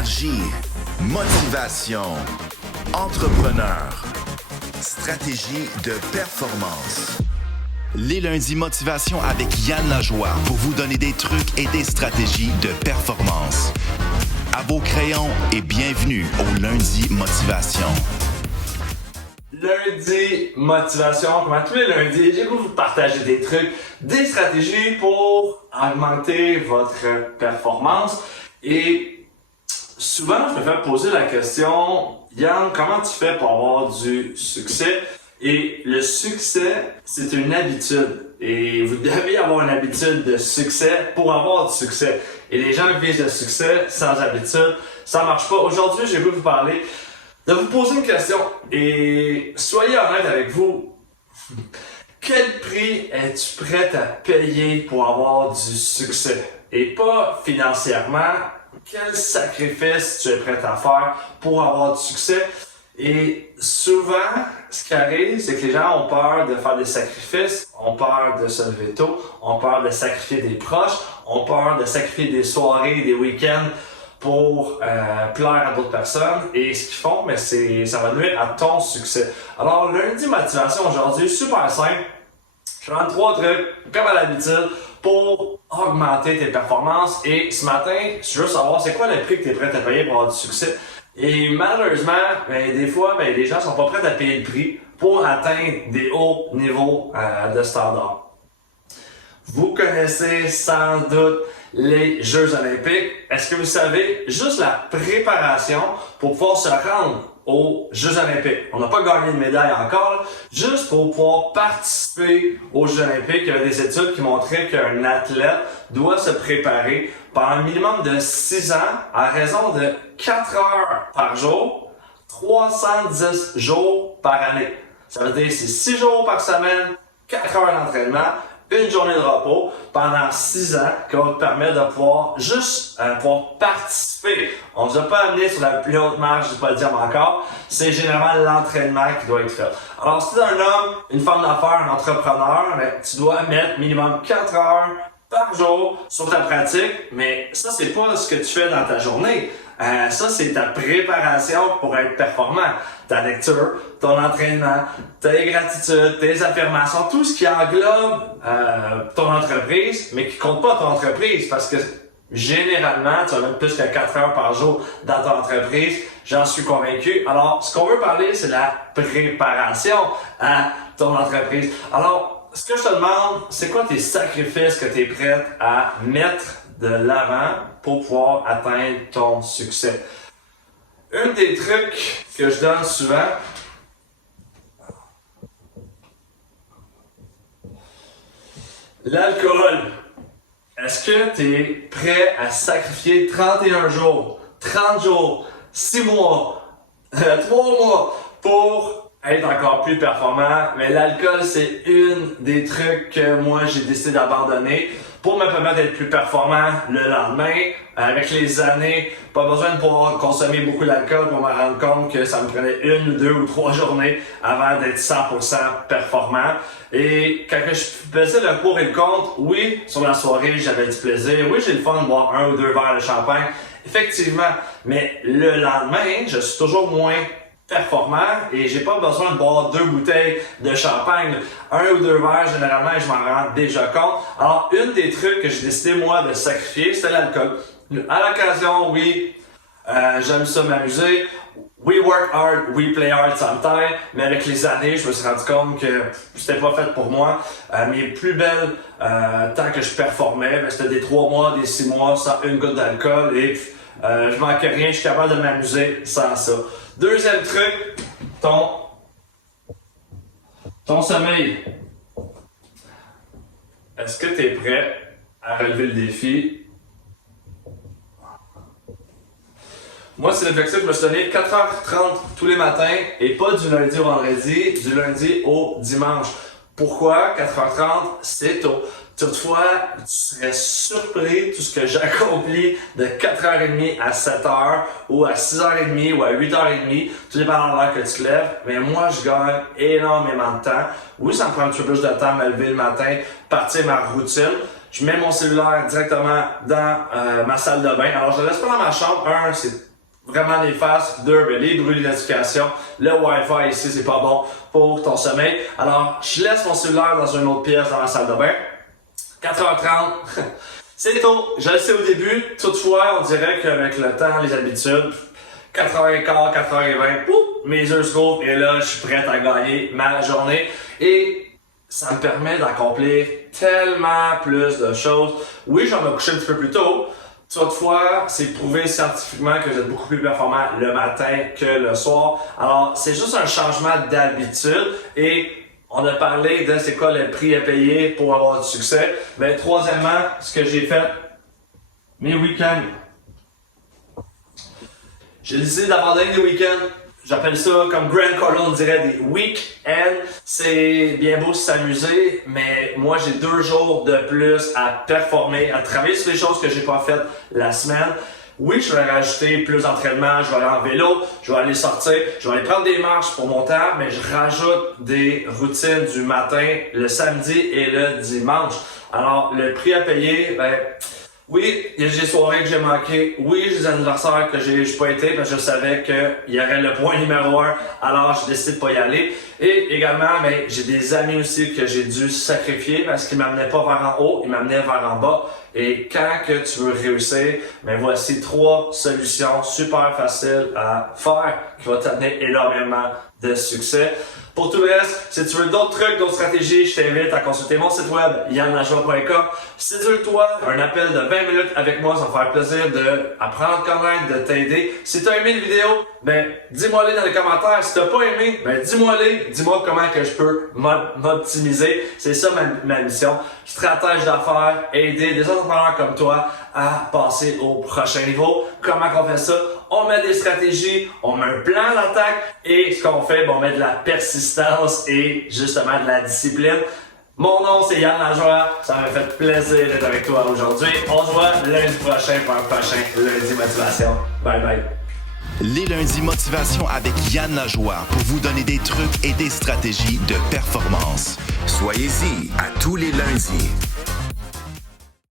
énergie, motivation, entrepreneur, stratégie de performance. Les lundis motivation avec Yann Lajoie pour vous donner des trucs et des stratégies de performance. À vos crayons et bienvenue au lundi motivation. Lundi motivation, comme à tous les lundis, j'ai voulu vous partager des trucs, des stratégies pour augmenter votre performance. Et souvent, je me fais poser la question, Yann, comment tu fais pour avoir du succès? Et le succès, c'est une habitude. Et vous devez avoir une habitude de succès pour avoir du succès. Et les gens qui visent le succès sans habitude, ça marche pas. Aujourd'hui, j'ai voulu vous parler de vous poser une question. Et soyez honnête avec vous. Quel prix es-tu prêt à payer pour avoir du succès? Et pas financièrement. Quel sacrifice tu es prêt à faire pour avoir du succès? Et souvent, ce qui arrive, c'est que les gens ont peur de faire des sacrifices, ont peur de se lever tôt, ont peur de sacrifier des proches, ont peur de sacrifier des soirées, des week-ends pour plaire à d'autres personnes. Et ce qu'ils font, mais ça va nuire à ton succès. Alors, lundi motivation aujourd'hui, super simple. Je vais 3 trucs, comme à l'habitude, pour augmenter tes performances. Et ce matin, je veux savoir c'est quoi le prix que tu es prêt à payer pour avoir du succès. Et malheureusement, des fois, les gens sont pas prêts à payer le prix pour atteindre des hauts niveaux de standard. Vous connaissez sans doute les Jeux Olympiques. Est-ce que vous savez juste la préparation pour pouvoir se rendre aux Jeux Olympiques? On n'a pas gagné de médaille encore, juste pour pouvoir participer aux Jeux Olympiques. Il y avait des études qui montraient qu'un athlète doit se préparer pendant un minimum de 6 ans à raison de 4 heures par jour, 310 jours par année. Ça veut dire que c'est 6 jours par semaine, 4 heures d'entraînement, une journée de repos pendant 6 ans qui va te permettre de pouvoir juste pouvoir participer. On ne nous a pas amené sur la plus haute marche, je ne vais pas le dire encore, c'est généralement l'entraînement qui doit être fait. Alors si tu es un homme, une femme d'affaires, un entrepreneur, tu dois mettre minimum 4 heures par jour sur ta pratique, mais ça c'est pas ce que tu fais dans ta journée. Ça, c'est ta préparation pour être performant. Ta lecture, ton entraînement, tes gratitudes, tes affirmations, tout ce qui englobe ton entreprise, mais qui compte pas ton entreprise parce que généralement, tu vas mettre plus que 4 heures par jour dans ton entreprise. J'en suis convaincu. Alors, ce qu'on veut parler, c'est la préparation à ton entreprise. Alors, ce que je te demande, c'est quoi tes sacrifices que tu es prêt à mettre de l'avant pour pouvoir atteindre ton succès. Un des trucs que je donne souvent, l'alcool. Est-ce que tu es prêt à sacrifier 31 jours, 30 jours, 6 mois, 3 mois pour être encore plus performant? Mais l'alcool, c'est une des trucs que moi j'ai décidé d'abandonner pour me permettre d'être plus performant le lendemain. Avec les années, pas besoin de pouvoir consommer beaucoup d'alcool pour me rendre compte que ça me prenait 1 ou 2 ou 3 journées avant d'être 100% performant. Et quand je faisais le pour et le contre, oui, sur la soirée, j'avais du plaisir. Oui, j'ai le fun de boire 1 ou 2 verres de champagne. Effectivement. Mais le lendemain, je suis toujours moins performant et j'ai pas besoin de boire 2 bouteilles de champagne. 1 ou 2 verres, généralement, je m'en rends déjà compte. Alors, une des trucs que j'ai décidé, moi, de sacrifier, c'était l'alcool. À l'occasion, oui, j'aime ça m'amuser. We work hard, we play hard sometimes. Mais avec les années, je me suis rendu compte que c'était pas fait pour moi. Mes plus belles temps que je performais, c'était des 3 mois, des 6 mois sans une goutte d'alcool et je manquais rien, je suis capable de m'amuser sans ça. Deuxième truc, ton sommeil. Est-ce que tu es prêt à relever le défi? Moi, c'est l'objectif que je me suis donné 4h30 tous les matins et pas du lundi au vendredi, du lundi au dimanche. Pourquoi 4h30? C'est tôt. Toutefois, tu serais surpris tout ce que j'accomplis de 4h30 à 7h ou à 6h30 ou à 8h30, tout dépend de l'heure que tu te lèves, mais moi je gagne énormément de temps. Oui, ça me prend un petit peu plus de temps de me lever le matin, partir ma routine. Je mets mon cellulaire directement dans ma salle de bain. Alors je le laisse pas dans ma chambre. C'est vraiment néfaste. 2, ben, les bruits de notification. Le Wi-Fi ici, c'est pas bon pour ton sommeil. Alors, je laisse mon cellulaire dans une autre pièce dans la salle de bain. 4h30, c'est tôt, je le sais au début. Toutefois, on dirait qu'avec le temps, les habitudes, 4h15, 4h20, pouf, mes yeux se rouvrent et là, je suis prêt à gagner ma journée. Et ça me permet d'accomplir tellement plus de choses. Oui, je vais me coucher un petit peu plus tôt. Toutefois, c'est prouvé scientifiquement que vous êtes beaucoup plus performant le matin que le soir. Alors, c'est juste un changement d'habitude et on a parlé de c'est quoi le prix à payer pour avoir du succès. Mais troisièmement, ce que j'ai fait, mes week-ends. J'ai décidé d'abandonner les week-ends. J'appelle ça, comme Grant Cardone dirait, des week-ends. C'est bien beau s'amuser, mais moi j'ai 2 jours de plus à performer, à travailler sur les choses que j'ai pas faites la semaine. Oui, je vais rajouter plus d'entraînement, je vais aller en vélo, je vais aller sortir, je vais aller prendre des marches pour mon temps, mais je rajoute des routines du matin, le samedi et le dimanche. Alors, le prix à payer, ben, oui, il y a des soirées que j'ai manquées. Oui, j'ai des anniversaires que j'ai pas été parce que je savais qu'il y aurait le point numéro 1. Alors, j'ai décidé de pas y aller. Et également, ben, j'ai des amis aussi que j'ai dû sacrifier parce qu'ils m'amenaient pas vers en haut, ils m'amenaient vers en bas. Et quand que tu veux réussir, ben voici 3 solutions super faciles à faire qui vont t'amener énormément de succès. Pour tout le reste, si tu veux d'autres trucs, d'autres stratégies, je t'invite à consulter mon site web yannlajoie.com. Sédule-toi, un appel de 20 minutes avec moi, ça va me faire plaisir d'apprendre à connaître, de t'aider. Si tu as aimé la vidéo, ben dis-moi-les dans les commentaires. Si tu n'as pas aimé, ben dis-moi-les. Dis-moi comment que je peux m'optimiser. C'est ça ma mission. Stratège d'affaires, aider des entrepreneurs comme toi à passer au prochain niveau. Comment qu'on fait ça? On met des stratégies, on met un plan d'attaque et ce qu'on fait, ben, on met de la persistance et justement de la discipline. Mon nom, c'est Yann Lajoie. Ça m'a fait plaisir d'être avec toi aujourd'hui. On se voit lundi prochain pour un prochain Lundi Motivation. Bye bye. Les lundis motivation avec Yann Lajoie pour vous donner des trucs et des stratégies de performance. Soyez-y à tous les lundis.